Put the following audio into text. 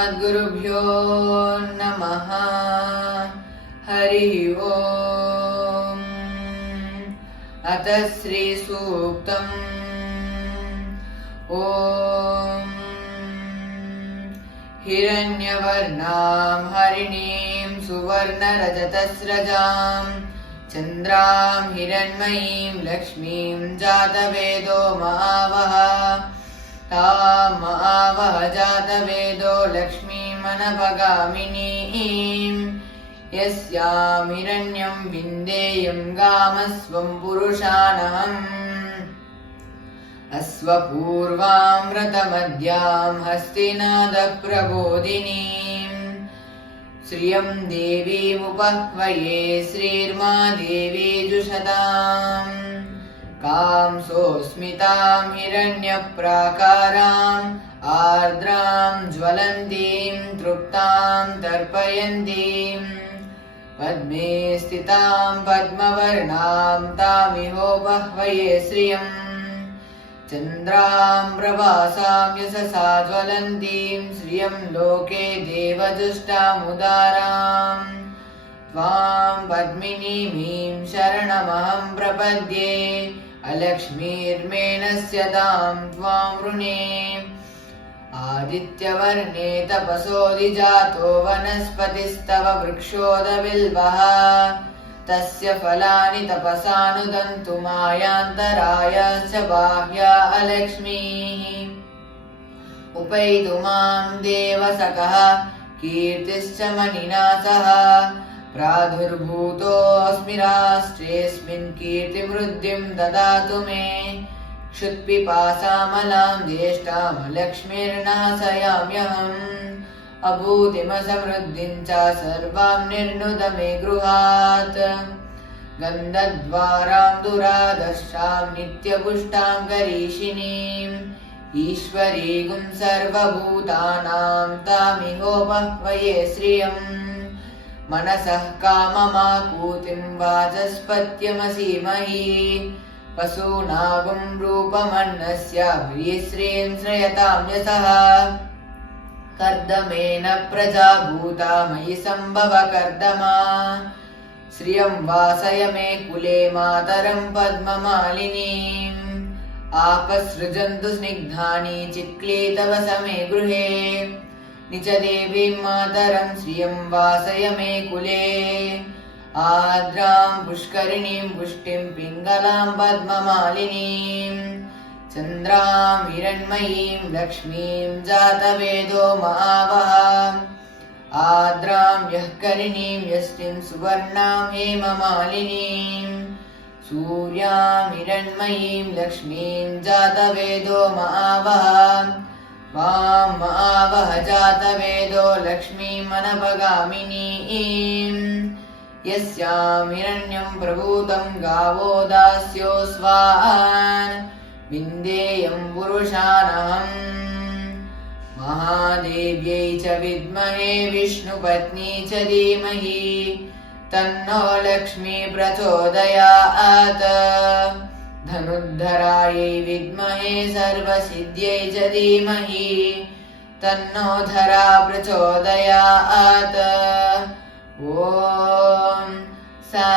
अस्मद्गुरुभ्यो नमः। हरिः ओम्। अथ श्रीसूक्तम्। ॐ हिरण्यवर्णां हरिणीं सुवर्णरजतस्रजां चन्द्रां हिरण्मयीं लक्ष्मीं जातवेदो महावः। तां महावः जातवेदो लक्ष्मीमनपगामिनीं यस्यां हिरण्यं विन्देयं गामस्वं पुरुषानहम्। अश्वपूर्वां व्रतमद्यां हस्तिनादप्रबोधिनीं श्रियं देवीमुपह्वये श्रीर्मा देवी जुषताम्। कां सोऽस्मितां हिरण्यप्राकाराम् आर्द्रां ज्वलन्तीं तृप्तां तर्पयन्तीं पद्मे स्थितां पद्मवर्णां तामिहोपह्वये श्रियम्। चन्द्रां प्रभासां यशसा ज्वलन्तीं श्रियं लोके देवजुष्टामुदाराम्। त्वां पद्मिनीमीं शरणमहं प्रपद्ये अलक्ष्मीर्मेणस्य तां त्वां वृणे। आदित्यवर्णे तपसोऽधिजातो वनस्पतिस्तव वृक्षोदबिल्वः तस्य फलानि तपसानुदन्तु मायान्तरायाश्च बाह्या अलक्ष्मीः। उपैतु मां देवसखः कीर्तिश्च मणिना सह प्रादुर्भूतोऽस्मि राष्ट्रेऽस्मिन् कीर्तिवृद्धिं ददातु मे। क्षुत्पिपासामलां ज्येष्ठामलक्ष्मीर्नाशयाम्यहम् अभूतिमसमृद्धिं च सर्वां निर्नुद मे गृहात्। गन्धद्वारां दुरादर्शां नित्यपुष्टां करीषिणीम् ईश्वरीगुं सर्वभूतानां तामिहोपह्वये श्रियम्। मनसः काममाकूतिं वाचस्पत्यमसीमहि पशूनागुं रूपमन्नस्य श्रीं श्रयतां यशः। कर्दमेन प्रजा भूता मयि सम्भव कर्दमा श्रियं वासय मे कुले मातरं पद्ममालिनीम्। आपसृजन्तु स्निग्धानि चिक्लीतव समे गृहे निच देवीं मातरं श्रियं वासय मे कुले। आर्द्रां पुष्करिणीं पुष्टिं पिङ्गलां पद्ममालिनीं चन्द्रां हिरण्मयीं लक्ष्मीं जातवेदो महावः। आर्द्रां यःकरिणीं यष्टिं सुवर्णां हेममालिनीं सूर्यां हिरण्मयीं लक्ष्मीं जातवेदो महावः। वां महावः जातवेदो लक्ष्मीमनपगामिनीं यस्यां हिरण्यं प्रभूतं गावो दास्यो स्वान् विन्देयं पुरुषानहम्। महादेव्यै च विद्महे विष्णुपत्नी च धीमहि तन्नो लक्ष्मी प्रचोदयात्। धनुर्धरायै विद्महे सर्वसिद्ध्यै च धीमहि तन्नो धरा प्रचोदयात्। ॐ सा